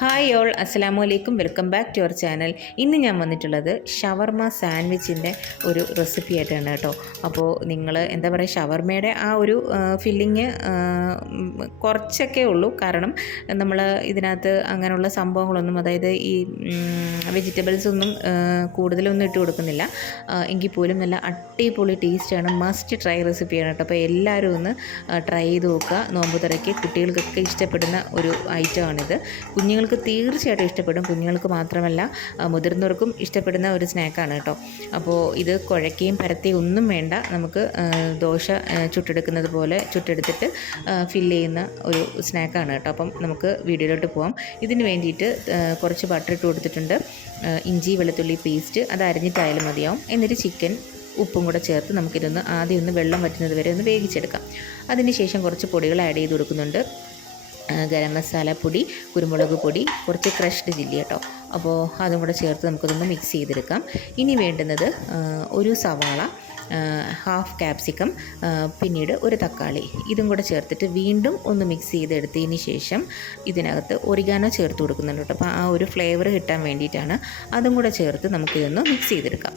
Hi all, അസ്സലാമു അലൈക്കും. Welcome back to our channel. ഇന്ന് ഞാൻ വന്നിട്ടുള്ളത് ഷവർമ സാൻഡ്വിച്ചിൻ്റെ ഒരു റെസിപ്പി ആയിട്ടാണ് കേട്ടോ. അപ്പോൾ നിങ്ങൾ എന്താ പറയുക, ഷവർമയുടെ ആ ഒരു ഫില്ലിങ് കുറച്ചൊക്കെ ഉള്ളൂ. കാരണം നമ്മൾ ഇതിനകത്ത് അങ്ങനെയുള്ള സംഭവങ്ങളൊന്നും, അതായത് ഈ വെജിറ്റബിൾസ് ഒന്നും കൂടുതലൊന്നും ഇട്ട് കൊടുക്കുന്നില്ല. എങ്കിൽ പോലും നല്ല അടിപൊളി ടേസ്റ്റാണ്. മസ്റ്റ് ട്രൈ റെസിപ്പിയാണ് കേട്ടോ. അപ്പോൾ എല്ലാവരും ഒന്ന് ട്രൈ ചെയ്ത് നോക്കുക. നോമ്പ് തുറയ്ക്ക് കുട്ടികൾക്കൊക്കെ ഇഷ്ടപ്പെടുന്ന ഒരു ഐറ്റമാണിത്. കുഞ്ഞുങ്ങൾക്ക് തീർച്ചയായിട്ടും ഇഷ്ടപ്പെടും. കുഞ്ഞുങ്ങൾക്ക് മാത്രമല്ല, മുതിർന്നവർക്കും ഇഷ്ടപ്പെടുന്ന ഒരു സ്നാക്കാണ് കേട്ടോ. അപ്പോൾ ഇത് കുഴക്കുകയും പരത്തുകയും ഒന്നും വേണ്ട. നമുക്ക് ദോശ ചുട്ടെടുക്കുന്നത് പോലെ ചുട്ടെടുത്തിട്ട് ഫില്ല് ചെയ്യുന്ന ഒരു സ്നാക്കാണ് കേട്ടോ. അപ്പം നമുക്ക് വീഡിയോയിലോട്ട് പോകാം. ഇതിന് വേണ്ടിയിട്ട് കുറച്ച് ബട്ടർ ഇട്ട് കൊടുത്തിട്ടുണ്ട്. ഇഞ്ചി വെളുത്തുള്ളി പേസ്റ്റ് അത് അരിഞ്ഞിട്ടായാലും മതിയാവും. എന്നിട്ട് ചിക്കൻ ഉപ്പും കൂടെ ചേർത്ത് നമുക്കിതൊന്ന് ആദ്യം ഒന്ന് വെള്ളം വറ്റുന്നത് വരെ ഒന്ന് വേവിച്ചെടുക്കാം. അതിന് ശേഷം കുറച്ച് പൊടികൾ ആഡ് ചെയ്ത് കൊടുക്കുന്നുണ്ട്. ഗരം മസാല പൊടി, കുരുമുളക് പൊടി, കുറച്ച് ക്രഷ്ഡ് ചില്ലി കേട്ടോ. അപ്പോൾ അതും കൂടെ ചേർത്ത് നമുക്കിതൊന്ന് മിക്സ് ചെയ്തെടുക്കാം. ഇനി വേണ്ടുന്നത് ഒരു സവാള, ഹാഫ് ക്യാപ്സിക്കം, പിന്നീട് ഒരു തക്കാളി, ഇതും കൂടെ ചേർത്തിട്ട് വീണ്ടും ഒന്ന് മിക്സ് ചെയ്തെടുത്തതിന് ശേഷം ഇതിനകത്ത് ഒറിഗാനോ ചേർത്ത് കൊടുക്കുന്നുണ്ട് കേട്ടോ. അപ്പോൾ ആ ഒരു ഫ്ലേവർ കിട്ടാൻ വേണ്ടിയിട്ടാണ്. അതും കൂടെ ചേർത്ത് നമുക്കിതൊന്ന് മിക്സ് ചെയ്തെടുക്കാം.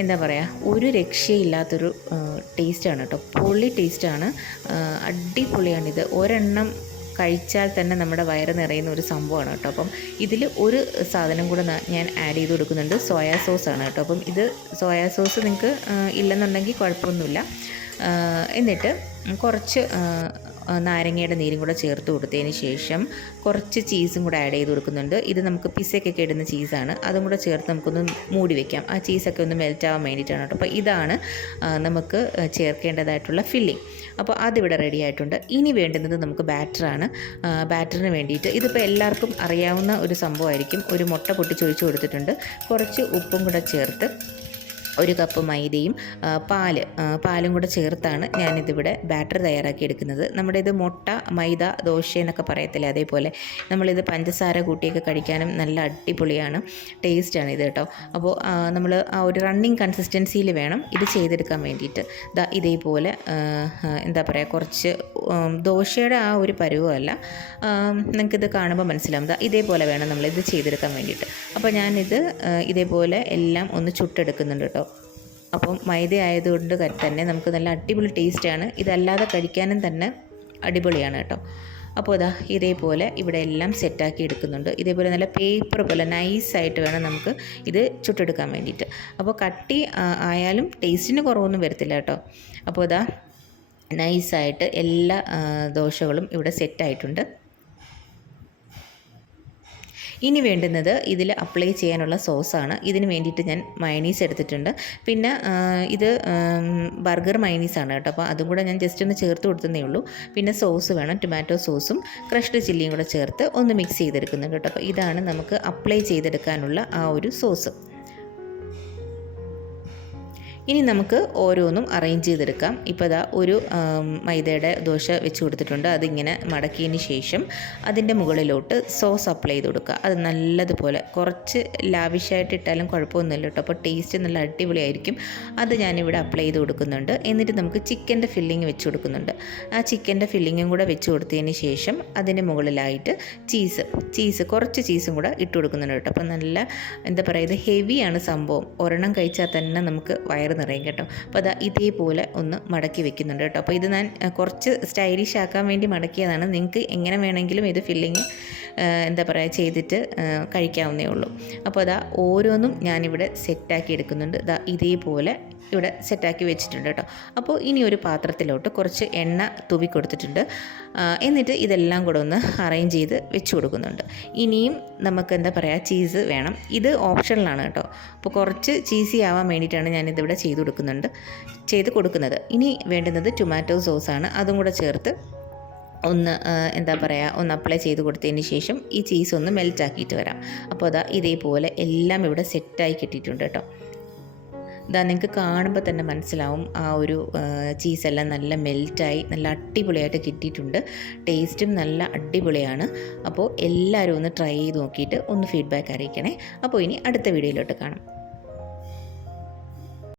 എന്താ പറയുക, ഒരു രക്ഷയില്ലാത്തൊരു ടേസ്റ്റാണ് കേട്ടോ. പൊള്ളി ടേസ്റ്റാണ്, അടിപൊളിയാണിത്. ഒരെണ്ണം കഴിച്ചാൽ തന്നെ നമ്മുടെ വയറ് നിറയുന്ന ഒരു സംഭവമാണ് കേട്ടോ. അപ്പം ഇതിൽ ഒരു സാധനം കൂടെ ഞാൻ ആഡ് ചെയ്ത് കൊടുക്കുന്നുണ്ട്. സോയാ സോസാണ് കേട്ടോ. അപ്പം ഇത് സോയാ സോസ് നിങ്ങൾക്ക് ഇല്ലെന്നുണ്ടെങ്കിൽ കുഴപ്പമൊന്നുമില്ല. എന്നിട്ട് കുറച്ച് നാരങ്ങയുടെ നീരും കൂടെ ചേർത്ത് കൊടുത്തതിന് ശേഷം കുറച്ച് ചീസും കൂടെ ആഡ് ചെയ്ത് കൊടുക്കുന്നുണ്ട്. ഇത് നമുക്ക് പിസ്സയ്ക്കൊക്കെ ഇടുന്ന ചീസാണ്. അതും കൂടെ ചേർത്ത് നമുക്കൊന്ന് മൂടി വയ്ക്കാം. ആ ചീസൊക്കെ ഒന്ന് മെൽറ്റ് ആവാൻ വേണ്ടിയിട്ടാണ് കേട്ടോ. അപ്പോൾ ഇതാണ് നമുക്ക് ചേർക്കേണ്ടതായിട്ടുള്ള ഫില്ലിങ്. അപ്പോൾ അതിവിടെ റെഡി ആയിട്ടുണ്ട്. ഇനി വേണ്ടുന്നത് നമുക്ക് ബാറ്ററാണ്. ബാറ്ററിന് വേണ്ടിയിട്ട് ഇതിപ്പോൾ എല്ലാവർക്കും അറിയാവുന്ന ഒരു സംഭവമായിരിക്കും. ഒരു മുട്ട പൊട്ടിച്ചൊഴിച്ച് കൊടുത്തിട്ടുണ്ട്. കുറച്ച് ഉപ്പും കൂടെ ചേർത്ത് ഒരു കപ്പ് മൈദയും പാലും കൂടെ ചേർത്താണ് ഞാനിതിവിടെ ബാറ്റർ തയ്യാറാക്കി എടുക്കുന്നത്. നമ്മുടെ ഇത് മുട്ട മൈദ ദോശ എന്നൊക്കെ പറയത്തില്ലേ, അതേപോലെ നമ്മളിത് പഞ്ചസാര കൂട്ടിയൊക്കെ കഴിക്കാനും നല്ല അടിപൊളിയാണ്, ടേസ്റ്റാണ് ഇത് കേട്ടോ. അപ്പോൾ നമ്മൾ ആ ഒരു റണ്ണിങ് കൺസിസ്റ്റൻസിയിൽ വേണം ഇത് ചെയ്തെടുക്കാൻ വേണ്ടിയിട്ട്. ഇതേപോലെ എന്താ പറയുക, കുറച്ച് ദോശയുടെ ആ ഒരു പരുവമല്ല, നിങ്ങൾക്കിത് കാണുമ്പോൾ മനസ്സിലാവും. ഇതേപോലെ വേണം നമ്മളിത് ചെയ്തെടുക്കാൻ വേണ്ടിയിട്ട്. അപ്പോൾ ഞാനിത് ഇതേപോലെ എല്ലാം ഒന്ന് ചുട്ടെടുക്കുന്നുണ്ട് കേട്ടോ. അപ്പം മൈദ ആയതുകൊണ്ട് തന്നെ നമുക്ക് നല്ല അടിപൊളി ടേസ്റ്റാണ്. ഇതല്ലാതെ കഴിക്കാനും തന്നെ അടിപൊളിയാണ് കേട്ടോ. അപ്പോൾ ഇതേപോലെ ഇവിടെ എല്ലാം സെറ്റാക്കി എടുക്കുന്നുണ്ട്. ഇതേപോലെ നല്ല പേപ്പർ പോലെ നൈസായിട്ട് വേണം നമുക്ക് ഇത് ചുട്ടെടുക്കാൻ വേണ്ടിയിട്ട്. അപ്പോൾ കട്ടി ആയാലും ടേസ്റ്റിന് കുറവൊന്നും വരത്തില്ല കേട്ടോ. അപ്പോൾ നൈസായിട്ട് എല്ലാ ദോശകളും ഇവിടെ സെറ്റായിട്ടുണ്ട്. ഇനി വേണ്ടുന്നത് ഇതിൽ അപ്ലൈ ചെയ്യാനുള്ള സോസാണ്. ഇതിന് വേണ്ടിയിട്ട് ഞാൻ മയണീസ് എടുത്തിട്ടുണ്ട്. പിന്നെ ഇത് ബർഗർ മയണീസാണ് കേട്ടോ. അപ്പോൾ അതും കൂടെ ഞാൻ ജസ്റ്റ് ഒന്ന് ചേർത്ത് കൊടുത്തതേ ഉള്ളൂ. പിന്നെ സോസ് വേണം, ടൊമാറ്റോ സോസും ക്രഷ്ഡ് ചില്ലിയും കൂടെ ചേർത്ത് ഒന്ന് മിക്സ് ചെയ്തെടുക്കുന്നുണ്ട് കേട്ടോ. അപ്പോൾ ഇതാണ് നമുക്ക് അപ്ലൈ ചെയ്തെടുക്കാനുള്ള ആ ഒരു സോസ്. ഇനി നമുക്ക് ഓരോന്നും അറേഞ്ച് ചെയ്തെടുക്കാം. ഇപ്പോൾ ഒരു മൈദയുടെ ദോശ വെച്ച് കൊടുത്തിട്ടുണ്ട്. അതിങ്ങനെ മടക്കിയതിന് ശേഷം അതിൻ്റെ മുകളിലോട്ട് സോസ് അപ്ലൈ ചെയ്ത് കൊടുക്കുക. അത് നല്ലതുപോലെ കുറച്ച് ലാവിഷായിട്ട് ഇട്ടാലും കുഴപ്പമൊന്നുമില്ല കേട്ടോ. അപ്പോൾ ടേസ്റ്റ് നല്ല അടിപൊളിയായിരിക്കും. അത് ഞാനിവിടെ അപ്ലൈ ചെയ്ത് കൊടുക്കുന്നുണ്ട്. എന്നിട്ട് നമുക്ക് ചിക്കൻ്റെ ഫില്ലിങ് വെച്ച് കൊടുക്കുന്നുണ്ട്. ആ ചിക്കൻ്റെ ഫില്ലിങ്ങും കൂടെ വെച്ച് കൊടുത്തതിന് ശേഷം അതിൻ്റെ മുകളിലായിട്ട് കുറച്ച് ചീസും കൂടെ ഇട്ട് കൊടുക്കുന്നുണ്ട് കേട്ടോ. അപ്പോൾ നല്ല എന്താ പറയുക, ഇത് ഹെവിയാണ് സംഭവം. ഒരെണ്ണം കഴിച്ചാൽ തന്നെ നമുക്ക് വയറ് നിറയും കേട്ടോ. അപ്പോൾ ഇതേപോലെ ഒന്ന് മടക്കി വെക്കുന്നുണ്ട് കേട്ടോ. അപ്പോൾ ഇത് ഞാൻ കുറച്ച് സ്റ്റൈലിഷ് ആക്കാൻ വേണ്ടി മടക്കിയതാണ്. നിങ്ങൾക്ക് എങ്ങനെ വേണമെങ്കിലും ഇത് ഫില്ലിങ് എന്താ പറയുക ചെയ്തിട്ട് കഴിക്കാവുന്നേ ഉള്ളൂ. അപ്പോൾ ഓരോന്നും ഞാനിവിടെ സെറ്റാക്കി എടുക്കുന്നുണ്ട്. ഇതേപോലെ ഇവിടെ സെറ്റാക്കി വെച്ചിട്ടുണ്ട് കേട്ടോ. അപ്പോൾ ഇനി ഒരു പാത്രത്തിലോട്ട് കുറച്ച് എണ്ണ തൂവി കൊടുത്തിട്ടുണ്ട്. എന്നിട്ട് ഇതെല്ലാം കൂടെ ഒന്ന് അറേഞ്ച് ചെയ്ത് വെച്ച് കൊടുക്കുന്നുണ്ട്. ഇനിയും നമുക്ക് എന്താ പറയുക, ചീസ് വേണം. ഇത് ഓപ്ഷനിലാണ് കേട്ടോ. അപ്പോൾ കുറച്ച് ചീസി ആവാൻ വേണ്ടിയിട്ടാണ് ഞാനിതിവിടെ ചെയ്ത് കൊടുക്കുന്നത്. ഇനി വേണ്ടുന്നത് ടൊമാറ്റോ സോസാണ്. അതും കൂടെ ചേർത്ത് ഒന്ന് എന്താ പറയുക, ഒന്ന് അപ്ലൈ ചെയ്ത് കൊടുത്തതിന് ശേഷം ഈ ചീസ് ഒന്ന് മെൽറ്റാക്കിയിട്ട് വരാം. അപ്പോൾ ഇതേപോലെ എല്ലാം ഇവിടെ സെറ്റായി കിട്ടിയിട്ടുണ്ട് കേട്ടോ. നിങ്ങൾക്ക് കാണുമ്പോൾ തന്നെ മനസ്സിലാവും ആ ഒരു ചീസെല്ലാം നല്ല മെൽറ്റായി നല്ല അടിപൊളിയായിട്ട് കിട്ടിയിട്ടുണ്ട്. ടേസ്റ്റും നല്ല അടിപൊളിയാണ്. അപ്പോൾ എല്ലാവരും ഒന്ന് ട്രൈ ചെയ്ത് നോക്കിയിട്ട് ഒന്ന് ഫീഡ്ബാക്ക് അറിയിക്കണേ. അപ്പോൾ ഇനി അടുത്ത വീഡിയോയിലോട്ട് കാണാം.